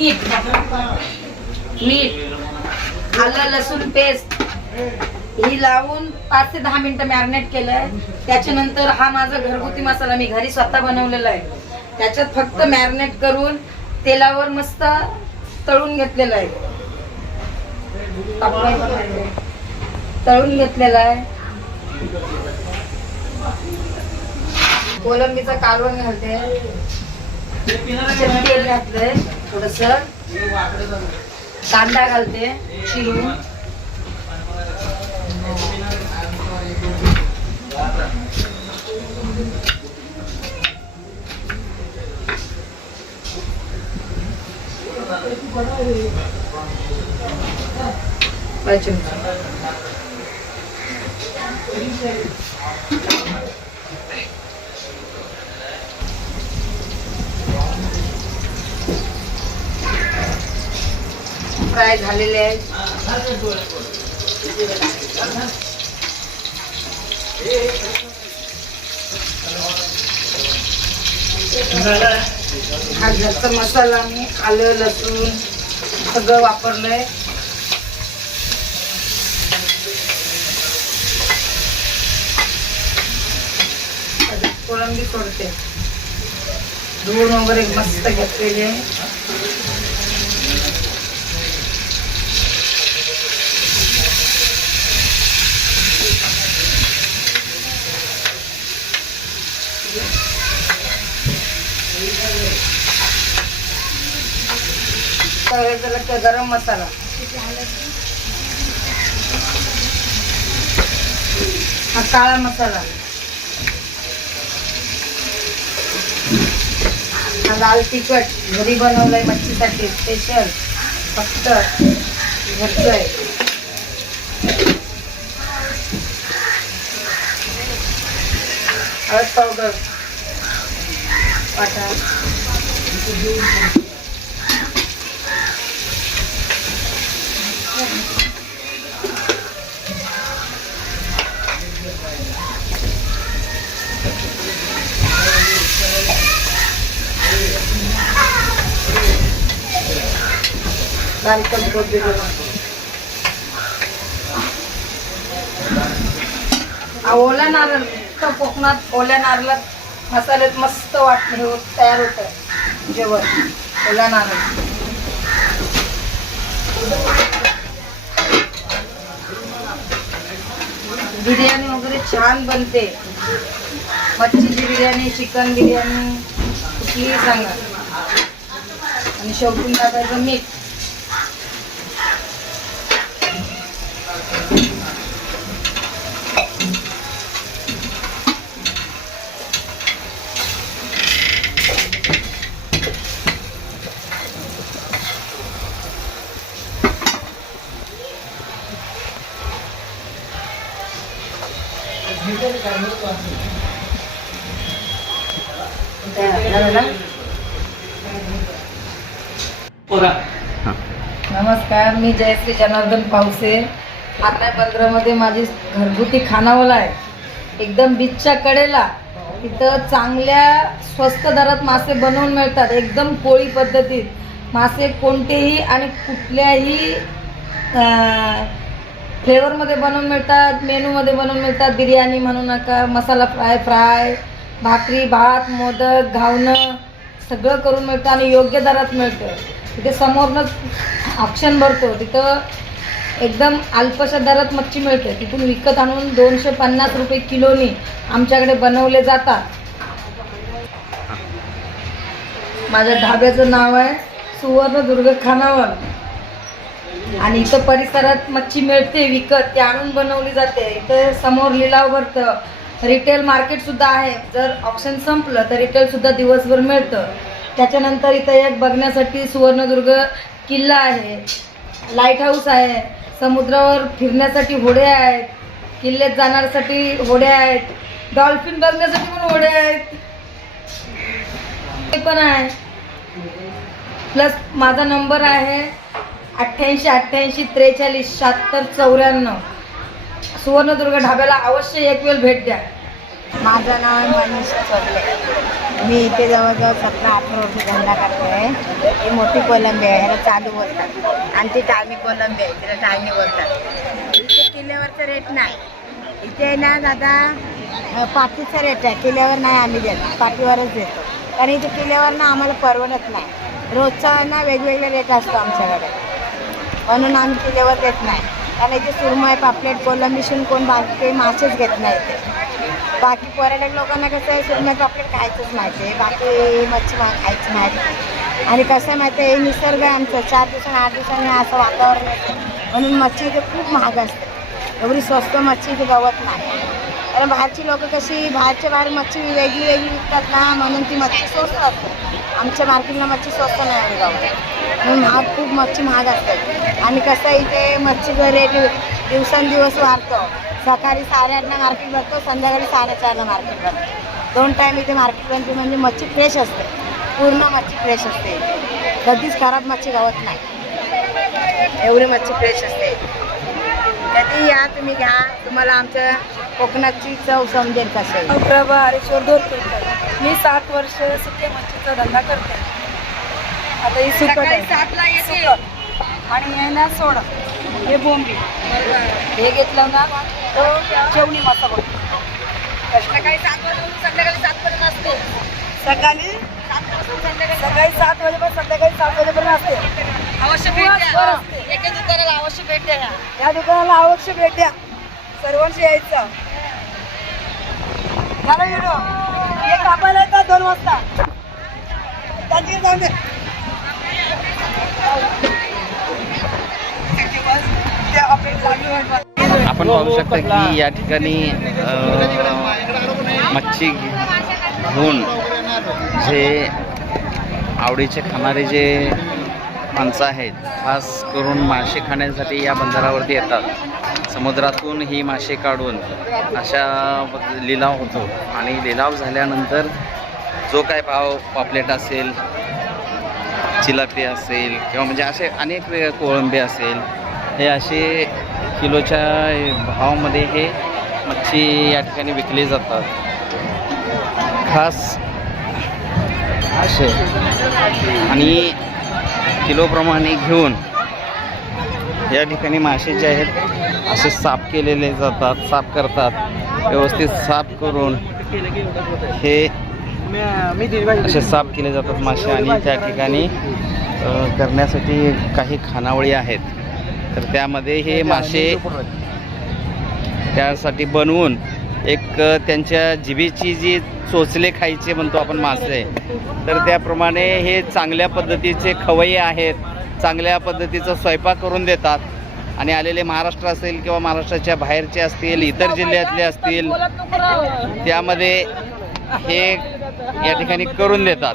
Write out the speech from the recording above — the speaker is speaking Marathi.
मीठ. मीठ. आलं लसूण पेस्ट ही लावून पाच ते दहा मिनिटं मॅरिनेट केलंय. त्याच्यानंतर हा माझा घरगुती मसाला मी घरी स्वतः बनवलेला आहे. त्याच्यात फक्त मॅरिनेट करून तेलावर मस्त तळून घेतलेलं आहे. तळून घेतलेला आहे. कोलंबीचा कालवण घालते. तेल घातलंय. थोडस कांदा घालते चिरून. चमचा फ्राय झालेले आहेत. हा घरचा मसाला मी आलं लसूण सगळं वापरलंय. आता कोळंबी सोडते. धुवून वगैरे मस्त घेतलेली आहे. तव्याचा लागतं गरम मसाला. हा काळा मसाला. हा लाल तिखट. घरी बनवलंय मच्छीसाठी स्पेशल फक्त घरचं आहे हळद पावडर. वाटा. बारीक कोथिंबीर ओल्या नारळ तर कोकणात ओल्या नारळात मसाल्यात मस्त वाट हे होत- तयार होतं जेवण ओला नारळ. बिर्याणी वगैरे छान बनते. मच्छीची बिर्याणी चिकन बिर्याणी कुठलीही सांगा. आणि शेवटून टाकायचं मीठ. नमस्कार मी जयश्री जनार्दन पावसे. आता पंधरामध्ये माझी घरगुती खानावळ आहे. एकदम बीचच्या कडेला. तिथं चांगल्या स्वस्त दरात मासे बनवून मिळतात. एकदम कोळी पद्धतीत. मासे कोणतेही आणि कुठल्याही फ्लेवरमध्ये बनवून मिळतात मेनूमध्ये बनवून मिळतात बिर्याणी म्हणू नका मसाला फ्राय फ्राय भाकरी भात मोदक घावणं सगळं करून मिळतं आणि योग्य दरात मिळतं. तिथे समोरनंच ऑप्शन भरतो. तिथं एकदम अल्पशा दरात मच्छी मिळते. तिथून विकत आणून दोनशे पन्नास रुपये किलोनी आमच्याकडे बनवले जातात. माझ्या ढाब्याचं नाव आहे सुवर्णदुर्ग खानावळ. आणि इथं परिसरात मच्छी मिळते विकत ती आणून बनवली जाते. इथं समोर लिलाव भरतं रिटेल मार्केट सुद्धा आहे. जर ऑप्शन संपलं तर रिटेल सुद्धा दिवसभर मिळतं. त्याच्यानंतर इथं एक बघण्यासाठी सुवर्णदुर्ग किल्ला आहे. लाइट हाऊस आहे. समुद्रावर फिरण्यासाठी होडे आहेत. किल्ल्यात जाण्यासाठी होडे आहेत. डॉल्फिन बघण्यासाठी पण होडे आहेत. ते पण आहे. प्लस माझा नंबर आहे. अठ्ठ्याऐंशी अठ्ठ्याऐंशी त्रेचाळीस शहात्तर चौऱ्याण्णव. सुवर्णदुर्ग ढाब्याला अवश्य एक वेळ भेट द्या. माझं नाव आहे मनीष चोरले मी इथे जवळजवळ सतरा अठरा वर्ष धंदा करते आहे. ही मोठी कोलंबी आहे ह्याला चालू बोलतात. आणि ती टाळणी कोलंबी आहे तिला टाळणी बोलतात. इथे किल्ल्यावरचा रेट नाही. इथे ना दादा पाठीचा रेट आहे. किल्ल्यावर नाही आम्ही देत. पाठीवरच देतो. कारण इथे किल्ल्यावर ना आम्हाला परवडत नाही. रोजचा ना वेगवेगळे रेट असतो आमच्याकडे. म्हणून आम्ही चुलीवर देत नाही. कारण इथे सुरमय पापलेट कोलंबी कोण बाकी काही मासेच घेत नाही ते. बाकी पर्यटक लोकांना कसं आहे सुरमय पापलेट खायचंच माहिती आहे बाकी मच्छी खायची माहिती आणि कसं आहे माहिती आहे हे निसर्ग आहे आमचं. चार दिवसांनी आठ दिवसांनी असं वातावरण येतं. म्हणून मच्छी इथे खूप महाग असते. एवढी स्वस्त मच्छी इथे गवत नाही. कारण बाहेरची लोक कशी बाहेरच्या बाहेर मच्छी वेगळी वेगळी विकतात ना म्हणून ती मच्छी स्वस्त असते. आमच्या मार्केटला मच्छी स्वस्त नाही एवढी म्हणून महाग खूप मच्छी महाग असते. आणि कसं आहे इथे मच्छीचं रेट दिवसेंदिवस वाढतो. सकाळी साडेआठला मार्केट भरतो संध्याकाळी साडेचारला मार्केट भरतो. दोन टाईम इथे मार्केट बनते म्हणजे मच्छी फ्रेश असते. पूर्ण मच्छी फ्रेश असते कधीच खराब मच्छी गावत नाही. एवढी मच्छी फ्रेश असते. कधी या तुम्ही घ्या. तुम्हाला आमच्या कोकणाची चव समजेल आहे. प्रभा हरेश्वर दोरकेकर मी सात वर्ष सुके मच्छीचा धंदा करते. आता ही सुकट आहे. सुकट. आणि हे ना सोडा. हे बोंबी हे घेतलं ना तर जेवणी मसाला. सकाळी सात वाजून संध्याकाळी सात पर्यंत असते. सकाळी सकाळी सात वाजेपर्यंत संध्याकाळी सात वाजेपर्यंत असते. अवश्य भेट द्या. एका दुकानाला अवश्य भेट द्या या दुकानाला अवश्य भेट द्या. सर्वांशी यायचं. झालं व्हिडिओ एक कापायला येतात दोन वाजता. त्यांची जाऊन दे. ते आपली लागली वाट आपण पाहू शकता की या ठिकाणी अ, मच्छी घेऊन जे आवडीचे खाणारे जे माणसं आहेत खास करून मासे खाण्यासाठी या बंदरावरती येतात. समुद्रातून ही मासे काढून अशा लिलाव होतो. आणि लिलाव झाल्यानंतर जो काय भाव पापलेट असेल चिलापी असेल किंवा म्हणजे असे अनेक वेगळे कोळंबी असेल हे असे किलोच्या भावामध्ये हे मच्छी या ठिकाणी विकली जातात. खास असे आणि किलोप्रमाणे घेऊन या ठिकाणी मासे जे आहेत असे साफ केलेले जातात साफ करतात व्यवस्थित साफ करून हे असे साफ केले जातात मासे आणि त्या ठिकाणी करण्यासाठी काही खानावळी आहेत. तर त्यामध्ये हे मासे त्यासाठी बनवून एक त्यांच्या जिभेची जी चोचले खायचे म्हणतो आपण मासे तर त्याप्रमाणे हे चांगल्या पद्धतीचे खवय्ये आहेत चांगल्या पद्धतीचा स्वयंपाक करून देतात. आणि आलेले महाराष्ट्र असेल किंवा महाराष्ट्राच्या बाहेरचे असतील इतर जिल्ह्यातले असतील त्यामध्ये हे या ठिकाणी करून देतात.